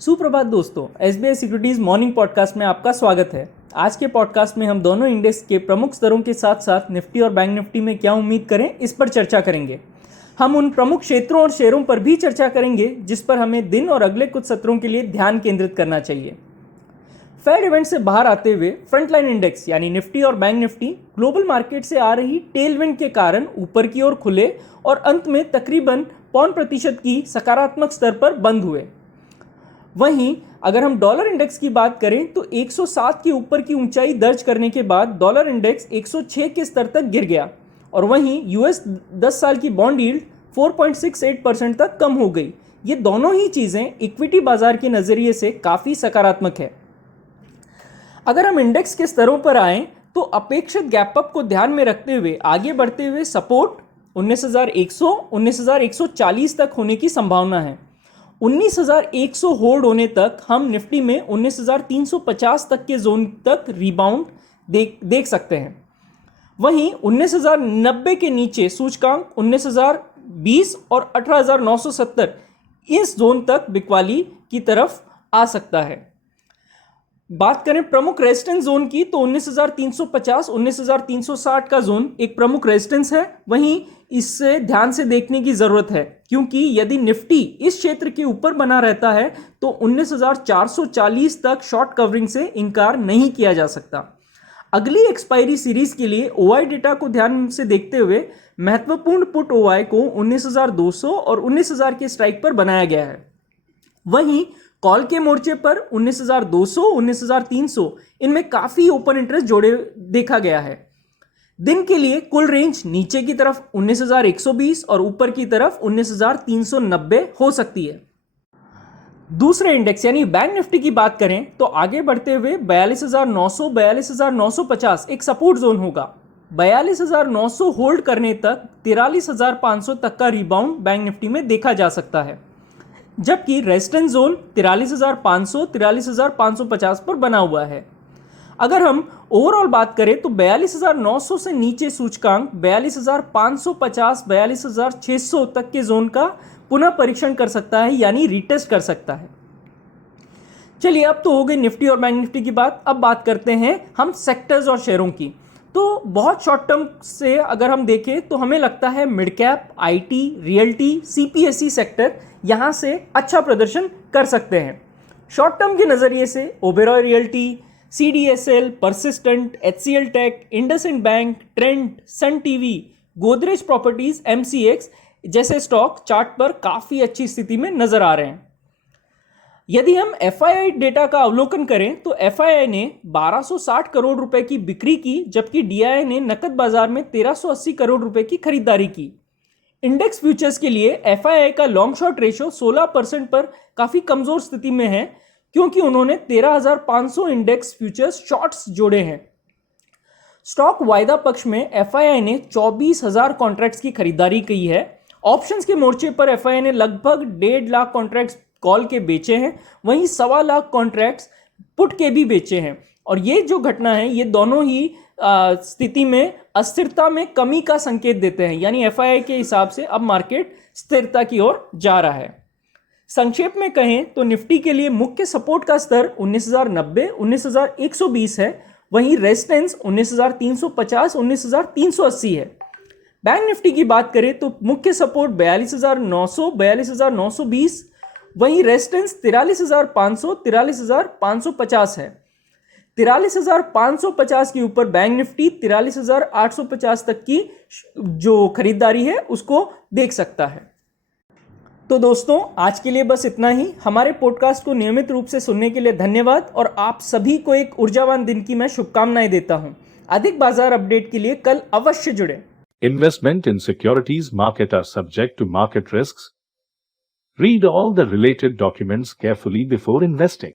सुप्रभात दोस्तों, SBI securities morning podcast में आपका स्वागत है। आज के पॉडकास्ट में हम दोनों इंडेक्स के प्रमुख स्तरों के साथ साथ निफ्टी और बैंक निफ्टी में क्या उम्मीद करें इस पर चर्चा करेंगे। हम उन प्रमुख क्षेत्रों और शेयरों पर भी चर्चा करेंगे जिस पर हमें दिन और अगले कुछ सत्रों के लिए ध्यान केंद्रित करना चाहिए। फेड इवेंट से बाहर आते हुए फ्रंटलाइन इंडेक्स यानी निफ्टी और बैंक निफ्टी ग्लोबल मार्केट से आ रही टेलविंड के कारण ऊपर की ओर खुले और अंत में तकरीबन 0.5% की सकारात्मक स्तर पर बंद हुए। वहीं अगर हम डॉलर इंडेक्स की बात करें तो 107 के ऊपर की ऊंचाई दर्ज करने के बाद डॉलर इंडेक्स 106 के स्तर तक गिर गया और वहीं यूएस 10 साल की बॉन्ड यील्ड 4.68% तक कम हो गई। ये दोनों ही चीज़ें इक्विटी बाजार के नज़रिए से काफ़ी सकारात्मक है। अगर हम इंडेक्स के स्तरों पर आएँ तो अपेक्षित गैप अप को ध्यान में रखते हुए आगे बढ़ते हुए सपोर्ट 19,100 19,140 तक होने की संभावना है। 19,100 होल्ड होने तक हम निफ्टी में 19,350 तक के जोन तक रिबाउंड देख सकते हैं। वहीं 19,090 के नीचे सूचकांक 19,020 और 18,970 इस जोन तक बिकवाली की तरफ आ सकता है। बात करें प्रमुख रेजिस्टेंस जोन की तो 19,350 19,360 का जोन एक प्रमुख रेजिस्टेंस है। वहीं इससे ध्यान से देखने की जरूरत है क्योंकि यदि निफ्टी इस क्षेत्र के ऊपर बना रहता है तो 19,440 तक शॉर्ट कवरिंग से इनकार नहीं किया जा सकता। अगली एक्सपायरी सीरीज के लिए ओआई डेटा को ध्यान से देखते हुए महत्वपूर्ण पुट ओआई को 19,200 और 19,000 के स्ट्राइक पर बनाया गया है। वहीं कॉल के मोर्चे पर 19,200 19,300 इनमें काफी ओपन इंटरेस्ट जोड़े देखा गया है। दिन के लिए कुल रेंज नीचे की तरफ 19,120 और ऊपर की तरफ 19,390 हो सकती है। दूसरे इंडेक्स यानी बैंक निफ्टी की बात करें तो आगे बढ़ते हुए 42,900 42,950 एक सपोर्ट जोन होगा। 42,900 होल्ड करने तक 43,500 तक का रिबाउंड बैंक निफ्टी में देखा जा सकता है, जबकि रेजिस्टेंस जोन 43,500 43,550 पर बना हुआ है। अगर हम ओवरऑल बात करें तो 42,900 से नीचे सूचकांक 42,550 42,600 तक के जोन का पुनः परीक्षण कर सकता है यानी रीटेस्ट कर सकता है। चलिए, अब तो हो गई निफ्टी और बैंक निफ्टी की बात। अब बात करते हैं हम सेक्टर्स और शेयरों की। तो बहुत शॉर्ट टर्म से अगर हम देखें तो हमें लगता है mid cap, IT, realty, CPSE sector यहाँ से अच्छा प्रदर्शन कर सकते हैं। शॉर्ट टर्म के नज़रिए से Oberoi realty, CDSL, persistent, HCL tech, IndusInd bank, Trent, Sun TV, Godrej properties, MCX जैसे स्टॉक चार्ट पर काफ़ी अच्छी स्थिति में नजर आ रहे हैं। यदि हम एफआईआई डेटा का अवलोकन करें तो एफआईआई ने 1260 करोड़ रुपए की बिक्री की, जबकि डीआईआई ने नकद बाजार में 1380 करोड़ रुपए की खरीदारी की। इंडेक्स फ्यूचर्स के लिए एफआईआई का लॉन्ग शॉर्ट रेशियो 16% पर काफ़ी कमज़ोर स्थिति में है क्योंकि उन्होंने 13,500 इंडेक्स फ्यूचर्स शॉर्ट्स जोड़े हैं। स्टॉक वायदा पक्ष में एफआईआई ने 24,000 कॉन्ट्रैक्ट्स की खरीदारी की है। ऑप्शंस के मोर्चे पर एफआईआई ने लगभग 1.5 लाख कॉन्ट्रैक्ट्स कॉल के बेचे हैं, वहीं 1.25 लाख कॉन्ट्रैक्ट्स पुट के भी बेचे हैं। और ये जो घटना है ये दोनों ही स्थिति में अस्थिरता में कमी का संकेत देते हैं, यानी एफआईआई के हिसाब से अब मार्केट स्थिरता की ओर जा रहा है। संक्षेप में कहें तो निफ्टी के लिए मुख्य सपोर्ट का स्तर 19,090 19,120 है, वहीं रेजिस्टेंस 19,350 19,380 है। बैंक निफ्टी की बात करें तो मुख्य सपोर्ट 42,900 42,920, वहीं रेजिस्टेंस 43,500 43,550 है। 43,550 के ऊपर बैंक निफ्टी 43,850 तक की जो खरीदारी है उसको देख सकता है। तो दोस्तों, आज के लिए बस इतना ही। हमारे पॉडकास्ट को नियमित रूप से सुनने के लिए धन्यवाद और आप सभी को एक ऊर्जावान दिन की मैं शुभकामनाएं देता हूं। अधिक बाजार अपडेट के लिए कल अवश्य जुड़ें। Investment in securities market are subject to market risks. Read all the related documents carefully before investing.